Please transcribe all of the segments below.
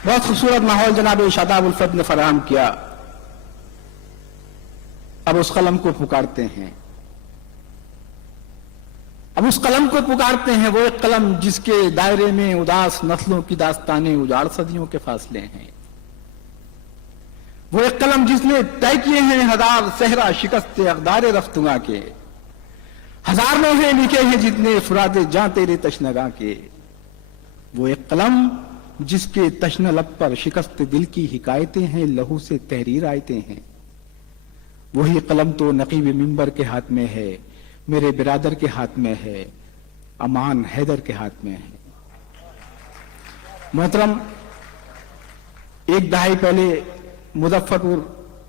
बहुत खूबसूरत माहौल जनाब शादाब उल्फत ने फराहम किया। अब उस कलम को पुकारते हैं, अब उस कलम को पुकारते हैं, वो एक कलम जिसके दायरे में उदास नस्लों की दास्तानें उजाड़ सदियों के फासले हैं। वो एक कलम जिसने तय किए हैं हजार सहरा शिकस्त अकदार रफ्तुगा के, हजार लोहे लिखे हैं जितने फुराते जां तेरे तशनगा के। वो एक कलम जिसके तश्न लब पर शिकस्त दिल की हिकायतें हैं, लहू से तहरीर आयते हैं। वही कलम तो नकीब मिंबर के हाथ में है, मेरे बिरादर के हाथ में है, अमान हैदर के हाथ में है। मोहतरम, एक दहाई पहले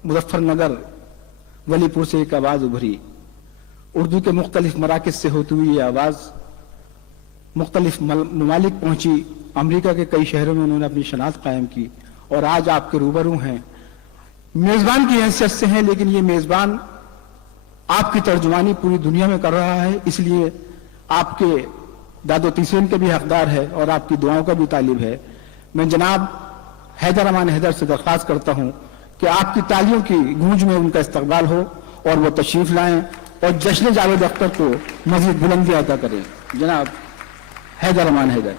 मुजफ्फरनगर वलीपुर से एक आवाज उभरी। उर्दू के मुख्तलिफ मराकिज से होती हुई ये आवाज मुख्तलिफ ममालिक पहुंची। अमेरिका के कई शहरों में उन्होंने अपनी शनाख्त कायम की और आज आपके रूबरू हैं। मेजबान की हैसियत से हैं, लेकिन ये मेजबान आपकी तर्जुमानी पूरी दुनिया में कर रहा है, इसलिए आपके दादो तीसरे के भी हकदार है और आपकी दुआओं का भी तालिब है। मैं जनाब हैदर अमान हैदर से दरख्वास्त करता हूं कि आपकी तालियों की गूंज में उनका इस्तकबाल हो और वो तशरीफ लाएं और जश्न जावेद अख्तर को मजीद बुलंदी अता करें। जनाब हैदर अमान हैदर।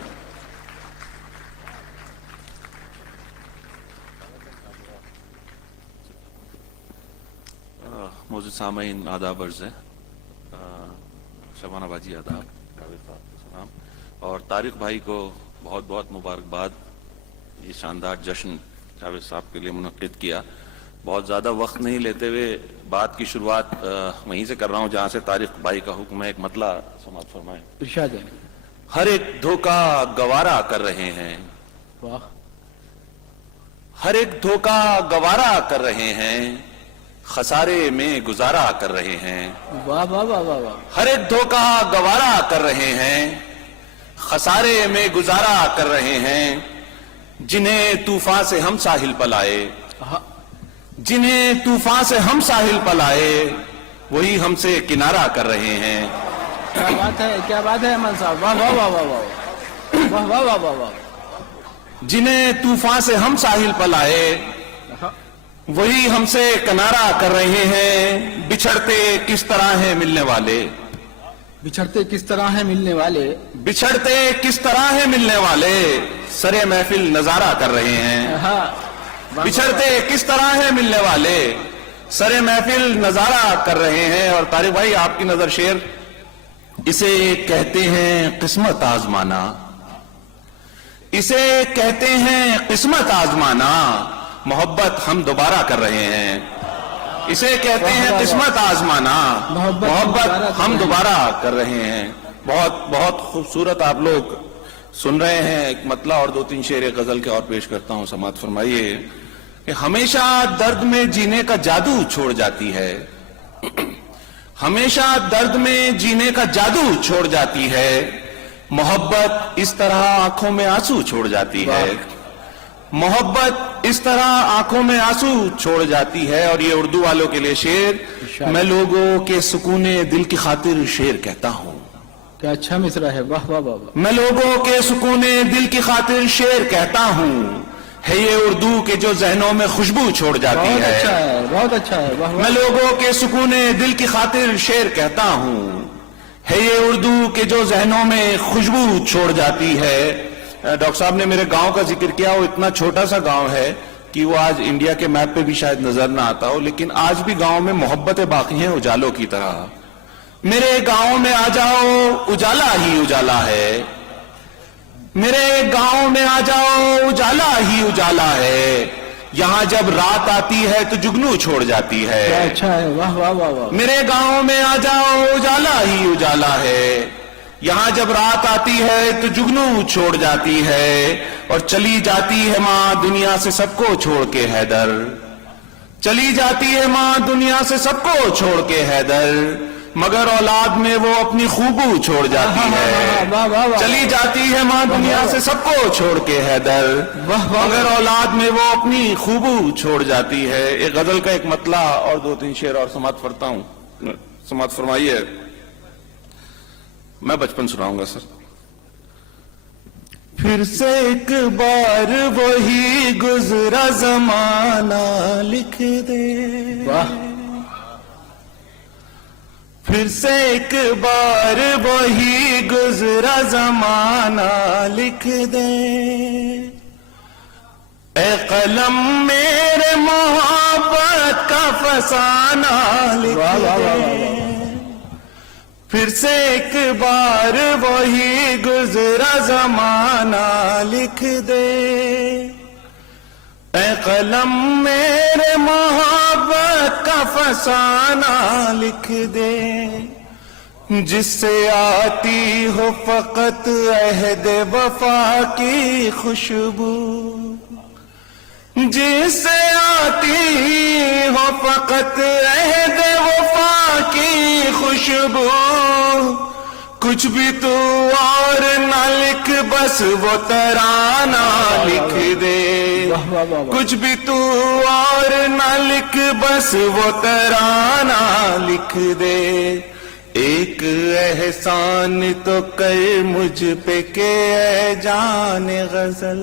मौजूद सामीन आदाब अर्ज़ है, शबाना बाजी आदाब, सलाम। और तारिक भाई को बहुत बहुत मुबारकबाद। ये शानदार जश्न जावेद साहब के लिए मुनक्किद किया। बहुत ज़्यादा वक्त नहीं लेते हुए बात की शुरुआत वहीं से कर रहा हूँ जहाँ से तारिक भाई का हुक्म है। एक मतला समाप्त फरमाएं। इरशाद है। हर एक धोखा गवारा कर रहे हैं, वाह। हर एक धोखा गवारा कर रहे हैं, खसारे में गुजारा कर रहे हैं। वाह वाह वाह वाह वाह। हर एक धोखा गवारा कर रहे हैं, खसारे में गुजारा कर रहे हैं। जिन्हें तूफान से हम साहिल पलाए, जिन्हें तूफान से हम साहिल पलाए, वही हमसे किनारा कर रहे हैं। क्या बात है, क्या बात है अमन साहब। वाह वाह वाह वाह वाह वाह वाह वाह वाह वाह। जिन्हें तूफान से हम साहिल पलाए, वही हमसे किनारा कर रहे हैं। बिछड़ते किस तरह हैं मिलने वाले, बिछड़ते किस तरह है मिलने वाले, बिछड़ते किस तरह है मिलने वाले, सरे महफिल नजारा कर रहे हैं। बिछड़ते किस तरह है मिलने वाले, सरे महफिल नजारा कर रहे हैं। और तारिक भाई आपकी नजर शेर, इसे कहते हैं किस्मत आजमाना, इसे कहते हैं किस्मत आजमाना। मोहब्बत हम दोबारा कर रहे हैं, इसे कहते हैं किस्मत आजमाना। मोहब्बत हम दोबारा कर रहे हैं। बहुत बहुत खूबसूरत आप लोग सुन रहे हैं। एक मतला और दो तीन शेर गजल के और पेश करता हूं, समात फरमाइए। कि हमेशा दर्द में जीने का जादू छोड़ जाती है, हमेशा दर्द में जीने का जादू छोड़ जाती है। मोहब्बत इस तरह आंखों में आंसू छोड़ जाती है, मोहब्बत इस तरह आंखों में आंसू छोड़ जाती है। और ये उर्दू वालों के लिए शेर, मैं लोगों के सुकूने दिल की खातिर शेर कहता हूं। क्या अच्छा मिसरा है। वाह वाह वाह। मैं लोगों के सुकूने दिल की खातिर शेर कहता हूं। है ये उर्दू के जो जहनों में खुशबू छोड़ जाती है। बहुत अच्छा है, बहुत अच्छा है। वाह। मैं लोगों के सुकूने दिल की खातिर शेर कहता हूं। है ये उर्दू के जो जहनों में खुशबू छोड़ जाती है। डॉक्टर साहब ने मेरे गांव का जिक्र किया। वो इतना छोटा सा गांव है कि वो आज इंडिया के मैप पे भी शायद नजर ना आता हो, लेकिन आज भी गांव में मोहब्बतें बाकी हैं उजालों की तरह। मेरे गांव में आ जाओ, उजाला ही उजाला है। मेरे गांव में आ जाओ, उजाला ही उजाला है। यहां जब रात आती है तो जुगनू छोड़ जाती है। क्या अच्छा है। वाह वाह वाह वाह। मेरे गांव में आ जाओ, उजाला ही उजाला है। यहां जब रात आती है तो जुगनू छोड़ जाती है। और चली जाती है मां दुनिया से सबको छोड़ के हैदर, चली जाती है मां दुनिया से सबको छोड़ के हैदर। मगर औलाद में वो अपनी खूबू छोड़ जाती है। चली जाती है मां दुनिया से सबको छोड़ के हैदर, मगर औलाद में वो अपनी खूबू छोड़ जाती है। एक गजल का एक मतला और दो तीन शेर और समात फरता हूं, समात फरमाइए। मैं बचपन सुनाऊंगा सर। پھر سے ایک بار وہی گزرا زمانہ لکھ دے، واہ، پھر سے ایک بار وہی گزرا زمانہ لکھ دے، اے قلم میرے محبت کا فسانہ لکھ دے، پھر سے ایک بار وہی گزرا زمانہ لکھ دے، اے قلم میرے محبت کا فسانہ لکھ دے، جس سے آتی ہو فقط عہد وفا کی خوشبو، جس سے آتی ہو فقط عہد وفا کی خوشبو، کچھ بھی تو اور نہ لکھ بس وہ ترانہ لکھ دے، کچھ بھی تو اور نہ لکھ بس وہ ترانہ لکھ دے، ایک احسان تو کر مجھ پہ کہ اے جان غزل،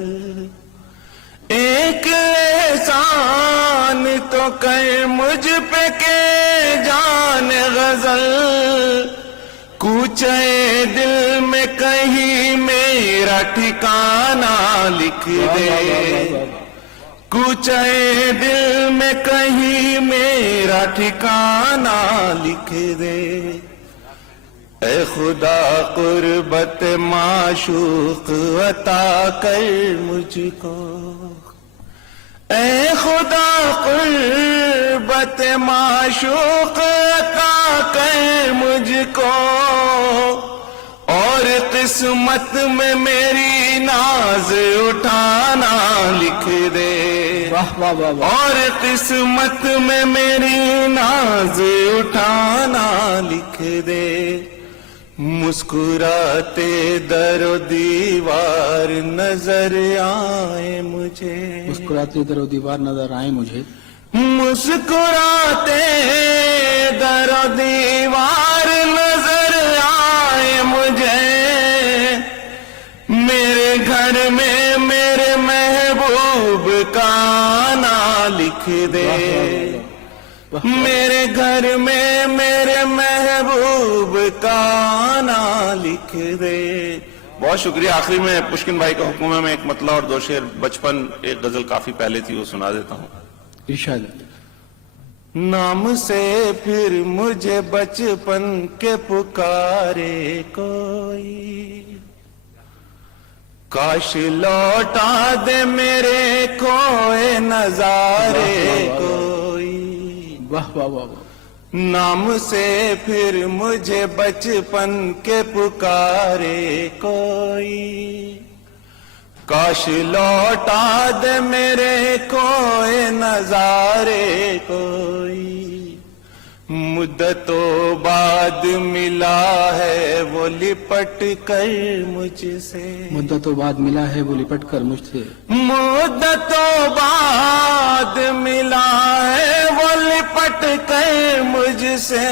ایک احسان تو کر مجھ پہ کہ جان غزل، کوچے دل میں کہیں میرا ٹھکانہ لکھ دے، کوچے دل میں کہیں میرا ٹھکانہ لکھ دے، اے خدا قربت معشوق عطا کر مجھ کو، اے خدا قربت معشوق عطا کر مجھ کو، اور قسمت میں میری ناز اٹھانا لکھ دے، اور قسمت میں میری ناز اٹھانا لکھ دے، مسکراتے در و دیوار نظر آئے مجھے، مسکراتے در و دیوار نظر آئے مجھے، مسکراتے در و دیوار نظر آئے مجھے، میرے گھر میں میرے محبوب کا آنا لکھ دے، میرے گھر میں میرے محبوب کا آنا لکھ دے۔ بہت شکریہ۔ آخری میں پشکن بھائی کا حکم ہے، میں ایک مطلع اور دو شعر بچپن ایک غزل کافی پہلے تھی وہ سنا دیتا ہوں۔ ارشاد۔ نام سے پھر مجھے بچپن کے پکارے کوئی، کاش لوٹا دے میرے کھوئے نظارے کوئی، واہ واہ واہ۔ نام سے پھر مجھے بچپن کے پکارے کوئی، کاش لوٹا دے میرے کوئے نظارے کوئی، مدتوں بعد ملا ہے وہ لپٹ کر مجھ سے، مدتوں بعد ملا ہے وہ لپٹ کر مجھ سے، مدتوں بعد ملا ہے وہ لپٹ کر مجھ سے،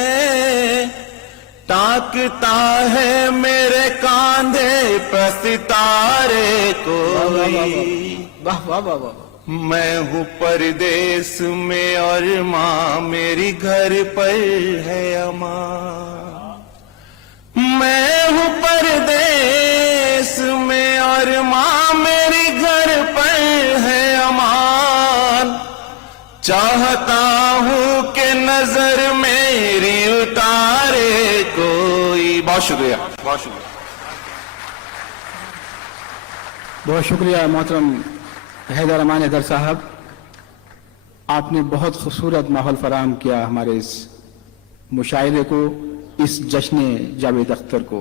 تاکتا ہے میرے کاندھے پر ستارے کوئی، واہ واہ واہ واہ۔ میں ہوں پردیس میں اور ماں میری گھر پر ہے اماں، میں ہوں پردیس میں اور ماں میری گھر پر ہے امان، چاہتا ہوں کہ نظر میری اتارے کوئی۔ بہت شکریہ، بہت شکریہ۔ بہت شکریہ محترم حیدر امان حیدر صاحب، آپ نے بہت خوبصورت ماحول فراہم کیا ہمارے اس مشاعرے کو، اس جشن جاوید اختر کو۔